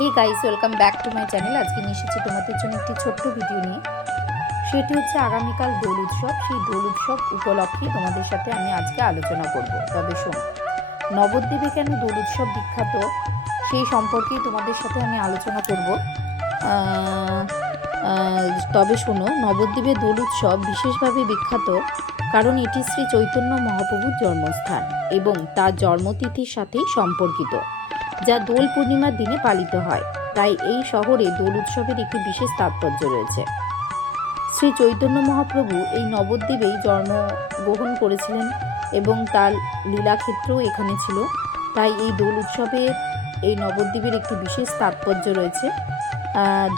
Hey guys, welcome back to my channel. আজকে নিয়ে এসেছি তোমাদের জন্য একটি ছোট্ট ভিডিও নিয়ে। সেটি হচ্ছে আগামীকাল দোল উৎসব। সেই দোল উৎসব উপলক্ষে তোমাদের সাথে আমি আজকে আলোচনা করব। তবে শোনো, নবদ্বীপে কেন দোল উৎসব বিখ্যাত সেই সম্পর্কেই তোমাদের সাথে আমি আলোচনা করব। তবে শোনো, নবদ্বীপে দোল উৎসব বিশেষভাবে বিখ্যাত কারণ এটি শ্রী চৈতন্য মহাপ্রভুর জন্মস্থান এবং তার জন্মতিথির সাথেই সম্পর্কিত, যা দোল পূর্ণিমার দিনে পালিত হয়। তাই এই শহরে দোল উৎসবের একটি বিশেষ তাৎপর্য রয়েছে। শ্রী চৈতন্য মহাপ্রভু এই নবদ্বীপেই জন্মগ্রহণ করেছিলেন এবং তার লীলাক্ষেত্রও এখানে ছিল। তাই এই দোল উৎসবের এই নবদ্বীপের একটি বিশেষ তাৎপর্য রয়েছে।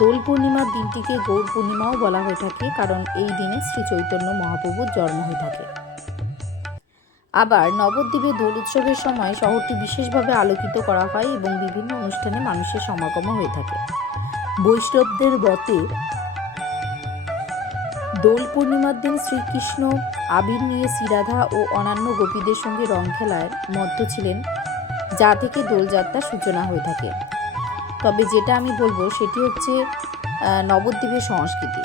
দোল পূর্ণিমার দিনটিকে গৌর পূর্ণিমাও বলা হয়ে থাকে, কারণ এই দিনে শ্রী চৈতন্য মহাপ্রভুর জন্ম হয়ে থাকে। আবার নবদ্বীপে দোল উৎসবের সময় শহরটি বিশেষভাবে আলোকিত করা হয় এবং বিভিন্ন অনুষ্ঠানে মানুষের সমাগমও হয়ে থাকে। বৈষ্ণবদের মতে দোল পূর্ণিমার দিন শ্রীকৃষ্ণ আবির নিয়ে শ্রীরাধা ও অন্যান্য গোপীদের সঙ্গে রং খেলায় মত্ত ছিলেন, যা থেকে দোলযাত্রার সূচনা হয়ে থাকে। তবে যেটা আমি বলবো সেটি হচ্ছে নবদ্বীপের সংস্কৃতি।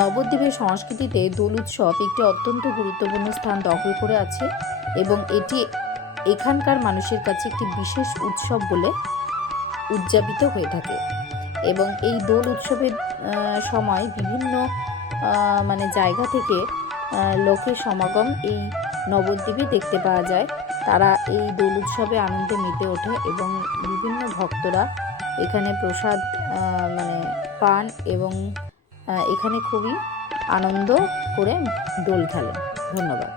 নবদ্বীপের সংস্কৃতিতে দোল উৎসব একটি অত্যন্ত গুরুত্বপূর্ণ স্থান দখল করে আছে এবং এটি এখানকার মানুষের কাছে একটি বিশেষ উৎসব বলে উদযাপিত হয়ে থাকে। এবং এই দোল উৎসবের সময় বিভিন্ন জায়গা থেকে লোকের সমাগম এই নবদ্বীপে দেখতে পাওয়া যায়। তারা এই দোল উৎসবে আনন্দে মেতে ওঠে এবং বিভিন্ন ভক্তরা এখানে প্রসাদ পান এবং এখানে খুবই আনন্দ করে দোল খেলেন। ধন্যবাদ।